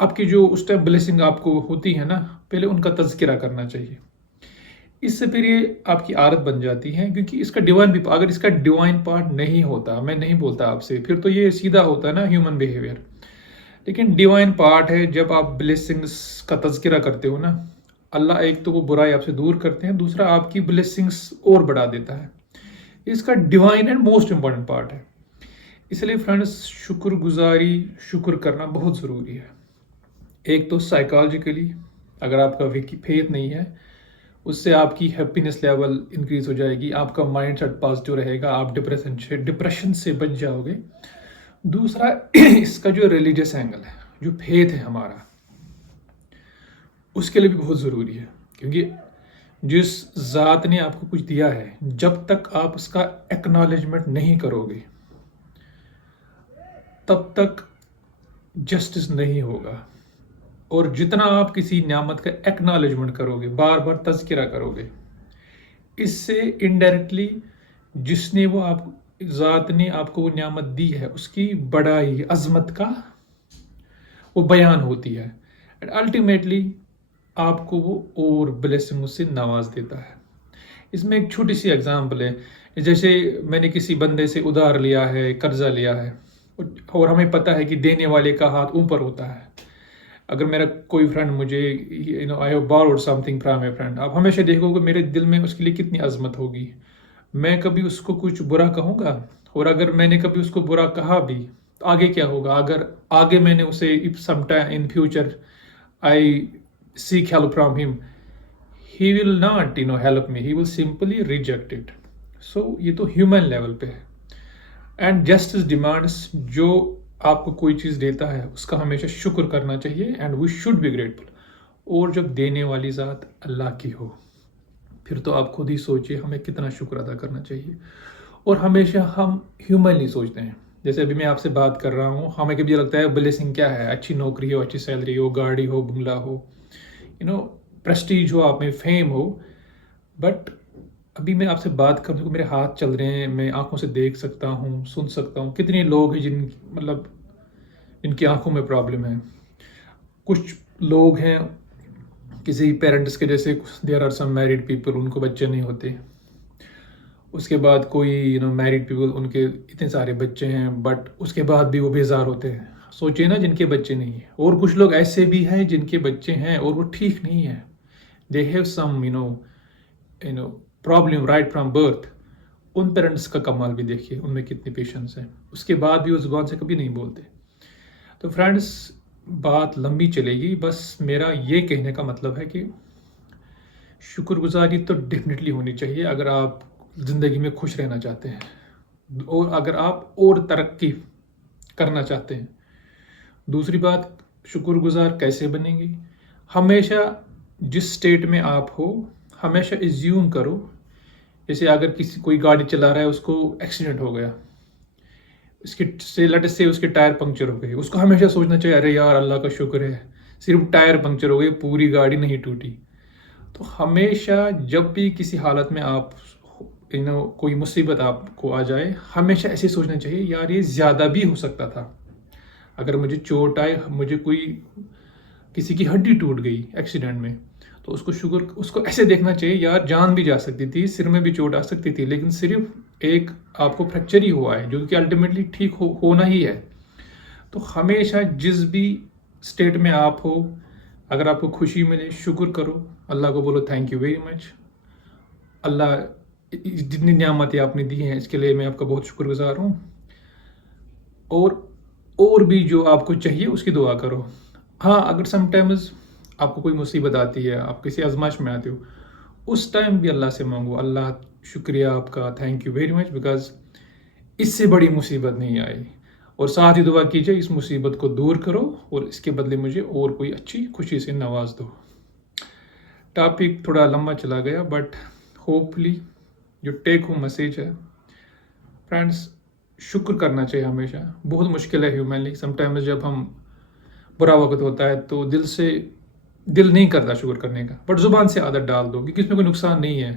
آپ کی جو اس ٹائم بلیسنگ آپ کو ہوتی ہے نا، پہلے ان کا تذکرہ کرنا چاہیے. اس سے پھر یہ آپ کی عادت بن جاتی ہے، کیونکہ اس کا ڈیوائن بھی، اگر اس کا ڈیوائن پارٹ نہیں ہوتا، میں نہیں بولتا آپ سے، پھر تو یہ سیدھا ہوتا ہے نا ہیومن بیہیویئر. لیکن ڈیوائن پارٹ ہے، جب آپ بلیسنگس کا تذکرہ کرتے ہو نا، اللہ ایک تو وہ برائی آپ سے دور کرتے ہیں، دوسرا آپ کی بلیسنگس اور بڑھا دیتا ہے. اس کا divine and most important part ہے. اس لیے فرینڈس، شکر گزاری، شکر کرنا بہت ضروری ہے. ایک تو سائیکالوجیکلی، اگر آپ کا فیتھ نہیں ہے، اس سے آپ کی ہیپینس لیول انکریز ہو جائے گی، آپ کا مائنڈ سیٹ پازیٹیو رہے گا، آپ ڈپریشن سے بچ جاؤ گے. دوسرا اس کا جو ریلیجیس اینگل ہے، جو فیتھ ہے ہمارا، اس کے لیے بھی بہت ضروری ہے. کیونکہ جس ذات نے آپ کو کچھ دیا ہے، جب تک آپ اس کا ایکنالجمنٹ نہیں کرو گے، تب تک جسٹس نہیں ہوگا. اور جتنا آپ کسی نعمت کا ایکنالجمنٹ کرو گے، بار بار تذکرہ کرو گے، اس سے انڈائریکٹلی جس نے وہ آپ ذات نے آپ کو وہ نعمت دی ہے، اس کی بڑائی، عظمت کا وہ بیان ہوتی ہے. اینڈ الٹیمیٹلی آپ کو وہ اور بلیسنگ سے نواز دیتا ہے. اس میں ایک چھوٹی سی ایگزامپل ہے. جیسے میں نے کسی بندے سے ادھار لیا ہے، قرضہ لیا ہے، اور ہمیں پتہ ہے کہ دینے والے کا ہاتھ اوپر ہوتا ہے. اگر میرا کوئی فرینڈ مجھے I have borrowed something from a friend, آپ ہمیشہ دیکھو کہ میرے دل میں اس کے لیے کتنی عظمت ہوگی. میں کبھی اس کو کچھ برا کہوں گا؟ اور اگر میں نے کبھی اس کو برا کہا بھی، تو آگے کیا ہوگا؟ اگر آگے میں نے اسے some time in future I seek help from him, he will not help me, he will simply reject it. So یہ تو ہیومن لیول پہ ہے. اینڈ جسٹس ڈیمانڈس، جو آپ کو کوئی چیز دیتا ہے اس کا ہمیشہ شکر کرنا چاہیے، and we should be grateful. اور جب دینے والی ذات اللہ کی ہو، پھر تو آپ خود ہی سوچئے ہمیں کتنا شکر ادا کرنا چاہیے. اور ہمیشہ ہم ہیومنلی سوچتے ہیں. جیسے ابھی میں آپ سے بات کر رہا ہوں، ہمیں کبھی لگتا ہے بلیسنگ کیا ہے؟ اچھی نوکری ہو، اچھی سیلری ہو، گاڑی ہو، بنگلہ ہو، پریسٹیج ہو، آپ میں فیم ہو. بٹ ابھی میں آپ سے بات کروں تو میرے ہاتھ چل رہے ہیں، میں آنکھوں سے دیکھ سکتا ہوں، سن سکتا ہوں. کتنے لوگ ہیں جن کی آنکھوں میں پرابلم ہے. کچھ لوگ ہیں کسی پیرنٹس کے جیسے، there are some married people, ان کو بچے نہیں ہوتے. اس کے بعد کوئی میریڈ پیپل، ان کے اتنے سارے بچے ہیں، بٹ اس کے بعد بھی وہ بیزار ہوتے ہیں. سوچے نا جن کے بچے نہیں ہیں. اور کچھ لوگ ایسے بھی ہیں جن کے بچے ہیں اور وہ ٹھیک نہیں ہیں. They have some problem right from birth. In parents کا کمال بھی دیکھیے، ان میں کتنی پیشنس ہے، اس کے بعد بھی وہ زبان سے کبھی نہیں بولتے. تو فرینڈس، بات لمبی چلے گی، بس میرا یہ کہنے کا مطلب ہے کہ شکر گزاری تو ڈیفینیٹلی ہونی چاہیے اگر آپ زندگی میں خوش رہنا چاہتے ہیں، اور اگر آپ اور ترقی کرنا چاہتے ہیں. دوسری بات، شکر گزار کیسے بنیں گے؟ ہمیشہ جس سٹیٹ میں آپ ہو، ہمیشہ ایزیوم کرو. جیسے اگر کوئی گاڑی چلا رہا ہے، اس کو ایکسیڈنٹ ہو گیا، اس کے ٹائر پنکچر ہو گئے، اس کو ہمیشہ سوچنا چاہیے ارے یار اللہ کا شکر ہے صرف ٹائر پنکچر ہو گئے، پوری گاڑی نہیں ٹوٹی. تو ہمیشہ جب بھی کسی حالت میں آپ کوئی مصیبت آپ کو آ جائے، ہمیشہ ایسے سوچنا چاہیے یار یہ زیادہ بھی ہو سکتا تھا. اگر مجھے چوٹ آئے، مجھے کسی کی ہڈی ٹوٹ گئی ایکسیڈنٹ میں، تو اس کو ایسے دیکھنا چاہیے یار جان بھی جا سکتی تھی، سر میں بھی چوٹ آ سکتی تھی، لیکن صرف ایک آپ کو فریکچر ہی ہوا ہے جو کہ الٹیمیٹلی ٹھیک ہونا ہی ہے. تو ہمیشہ جس بھی اسٹیٹ میں آپ ہو، اگر آپ کو خوشی ملے، شکر کرو، اللہ کو بولو تھینک یو ویری مچ. اللہ جتنی نعمتیں آپ نے دی ہیں اس کے لیے میں آپ کا بہت شکر گزار ہوں. اور بھی جو آپ کو چاہیے اس کی دعا کرو. ہاں، اگر سم ٹائمز آپ کو کوئی مصیبت آتی ہے، آپ کسی آزمائش میں آتے ہو، اس ٹائم بھی اللہ سے مانگو، اللہ شکریہ آپ کا، thank you very much, because اس سے بڑی مصیبت نہیں آئی. اور ساتھ ہی دعا کیجئے اس مصیبت کو دور کرو اور اس کے بدلے مجھے اور کوئی اچھی خوشی سے نواز دو. ٹاپک تھوڑا لمبا چلا گیا، بٹ ہوپ فلی جو ٹیک ہوم میسیج ہے، فرینڈس، شکر کرنا چاہیے ہمیشہ. بہت مشکل ہے ہیومنلی، سم ٹائمز جب ہم برا وقت ہوتا ہے تو دل نہیں کرتا شکر کرنے کا، بٹ زبان سے عادت ڈال دو، کیونکہ اس میں کوئی نقصان نہیں ہے،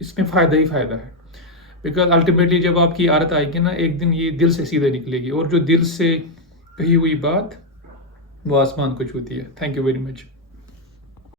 اس میں فائدہ ہی فائدہ ہے. بیکاز الٹیمیٹلی جب آپ کی عادت آئے گی نا، ایک دن یہ دل سے سیدھے نکلے گی، اور جو دل سے کہی ہوئی بات وہ آسمان کو چھوتی ہے. Thank you very much.